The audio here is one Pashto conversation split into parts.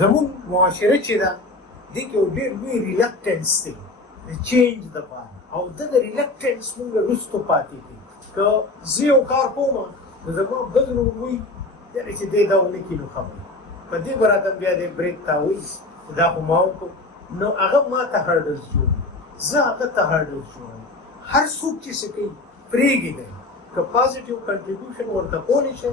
زمون معاشره چې ده دې کې یو ډېر لوی ریلکټنس دی د چینج دپاره او دغه ریلکټنس موږ وروستو پاتې دي که زه یو کار کوم نو زما بل ورور وایي یعنې چې دی دا ونه کړي نو خبره په دې به راته بیا دی بریک ته وایي دا خو ما وکړو نو هغه ما ته هرډلز جوړوي زه هغه ته هرډلز جوړوم هر څوک چې څه کوي پرېږدئ که پازیټیو کنټریبیوشن ورته کولی شئ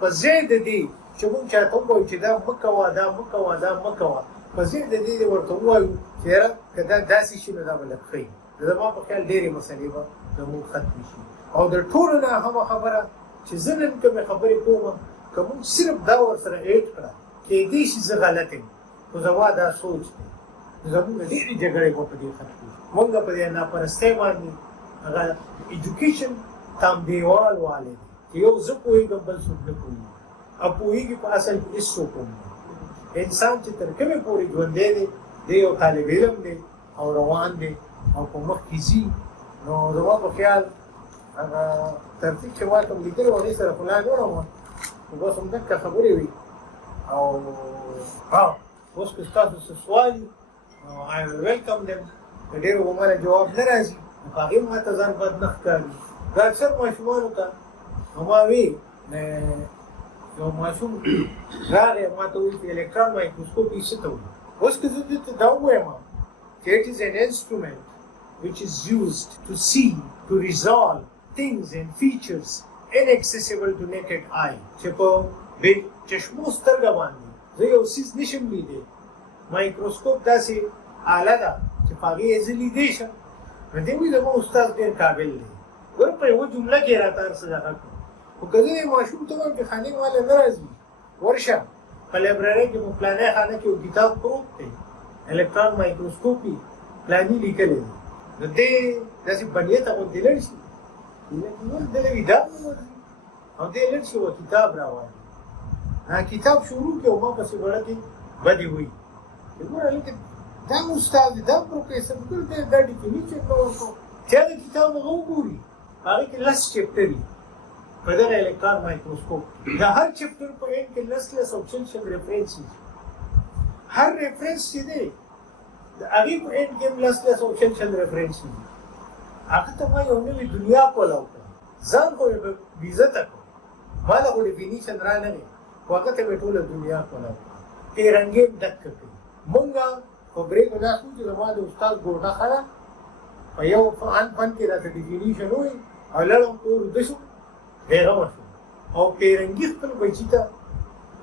په ځای د دې چې موږ چاته ووایو چې دا مه کوه دا مه کوه دا مه کوه په ځای د دې ورته ووایو چې یاره که دا داسې شي نو دا به لږ ښه زما په خیال ډېرې مسلې به زموږ ختمې شي او د ټولو نه اهمه خبره چې زه نن کومې خبرې کوم که موږ صرف دا ورسره ایډ کړه کېدای شي زه غلط یم خو زما دا سوچ دی زموږ ډېرې جګړې به په دې ختمې شي موږ په دې ناپرستۍ باندې هغه ایجوکیشن تام دیوال والے دی چې یو زه پوهېږم بل څوک نه پوهېږي او پوهېږي په اصل کې هېڅوک هم نه انسان چې تر کومې پورې ژوندی دی دی یو طالب علم دی او روان دی او په مخ کې ځي نو زما په خیال هغه ترتیب چې ما کوم لیکلي و هغې سره خو لا نه وم خو بس همدغه خبرې وي او اوس که ستاسو څه سوال وي نو آی ول ویلکم دم که ډېرو به ماله جواب نه راځي نو په هغې ما ته ځان بد نه ښکاري دا اکثر ماشومانو ته نو ما وی یو ماشوم راغی ما ته وایي چې الکترون مایکروسکوپ یې څه ته وایي اوس که زه دې ته دا ووایم چې it is an instrument which is used to see, to resolve things and features inaccessible to naked eye چې په بې چشمو سترګه باندې زه یو څیز نشم لیدی مایکروسکوپ داسې آله ده چې په هغې یې زه لیدی شم نو دې وایي زما استاد ډېر قابل دی ګوره په یوه جمله کې راته هر څه دغه کړو خو که زه دې ماشوم ته وایم چې خانې ماله نه راځي ورشه په لایبررۍ کې په فلانۍ خانه کې یو کتاب پروت دی الکترون مایکروسکوپي فلاني لیکلی دی نو دې داسې بنیته غوندې لړ شي دله وي دا نه ورځي او دې لړ شي و کتاب راوالي کتاب شروع کړي او ما پسې غوړه کې بدې وایي چې ګوره لکه دا استاد دی دا پروفیسر ګوره دی دا ډیفینیشن نه ورکړو چې هغه کتاب هغه وګوري هغې کې لس چپټر وي په دغه الکترون مایکروسکوپ د هر چپټر په اینډ کې لس او شل ریفرنس وي هر ریفرنس چې دی د هغې په اینډ کې هم لس او شل ریفرنس وي هغه ته ما یو نوې دنیا کولاو کړه ځان خو یې بېعزته کړو ما له خو ډیفینیشن را نه دی خو هغه ته مې ټوله دنیا کولاو کړه تېرنګې هم ډک کړي مونږ په بریکو دا شو چې زما د استاد ګورنه ښه ده په یو فن کې راته ډیفینیشن ووایي او لړم تور وده شو بېغمه شو او تېرنګي خپل بچي ته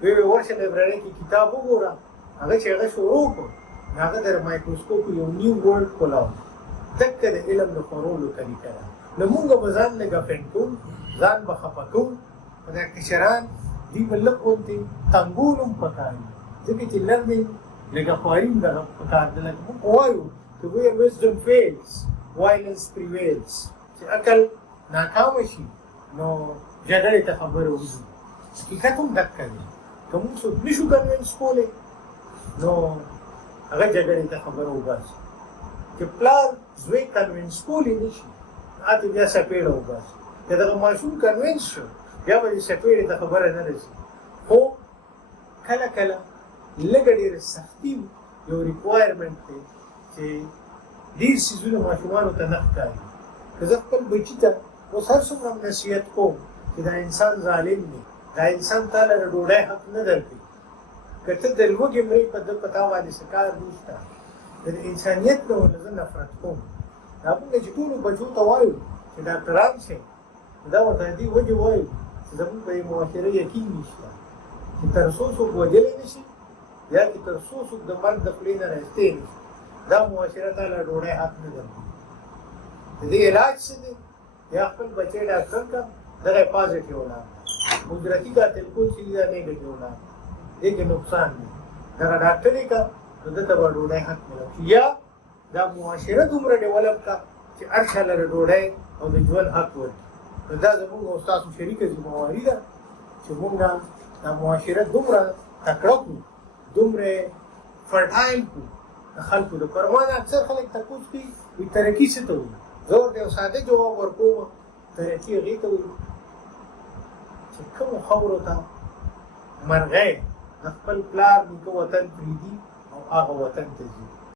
ویې ورشه لایبررۍ کې کتاب وګوره هغه چې هغه شروع کړو هغه د مایکروسکوپ یو نیو ورلډ کولاو دکه د علم د خورولو طریقه ده نو موږ به ځان لږه فین کوو ځان به خفه کوو په دا کشران دوی به لږ غوندې تنګول هم پکار دي ځکه چې لرنینګ لږه خواري هم دغه پکار ده لکه موږ وایو که where wisdom fails violence prevails چې عقل ناکامه شي نو جګړې ته خبره وځي حقیقت هم دکه دی که موږ څوک نشو کنوینس کولی نو هغه جګړې ته خبره وباسي چې پلار زوی کنوینس کولی نه شي هلته بیا سپېړه وباسي که دغه ماشوم کنوینس شو بیا به د سپېړې ته خبره نه رسي خو کله کله لږه ډېره سختي یو ریکوایرمنټ دی چې ډېر څیزونه ماشومانو ته نه ښکاري که زه خپل بچي ته اوس هر څومره نصیحت کوم چې دا انسان ظالم دی دا انسان تا له ډوډۍ حق نه درکوي که ته د لوږې مرې په ده په تا باندې څه کار نشته د انسانیت نه ورله زه نفرت کوم دا موږ چې ټولو بچو ته وایو چې ډاکټران شئ دا ورته دې وجې وایو چې زموږ په معاشره یقین نشته چې تر څو څوک وژلی نه شي یا چې تر څو څوک د مرګ د خولې نه رایستی نه شي دا معاشره تا له ډوډۍ حق نه درکوي د دې علاج څه دی یا خپل بچی ډاکټر کا دغه پازیټیو ولاړ قدرتي قاتل کول چې دا نیګیټیو ولاړ دې کې نقصان دی دغه ډاکټر یې کا نو دته به ډوډۍ حق ملو یا دا معاشره دومره ډیولپ کا چې هر چا لره ډوډۍ او د ژوند حق ورکړي نو دا زموږ او ستاسو شریکه ذمهواري ده چې موږ دا معاشره دومره تکړه کړو دومره فرټایل کړو د خلکو دپاره ما نه اکثر خلک تپوس کوي وایي ترقي څه ته وایي زه ورته یو ساده جواب ورکوم ترقي هغې ته وایي چې کومو خاورو ته مرغۍ د خپل پلار نیکه وطن پرېږدي او هغه وطن ته ځي.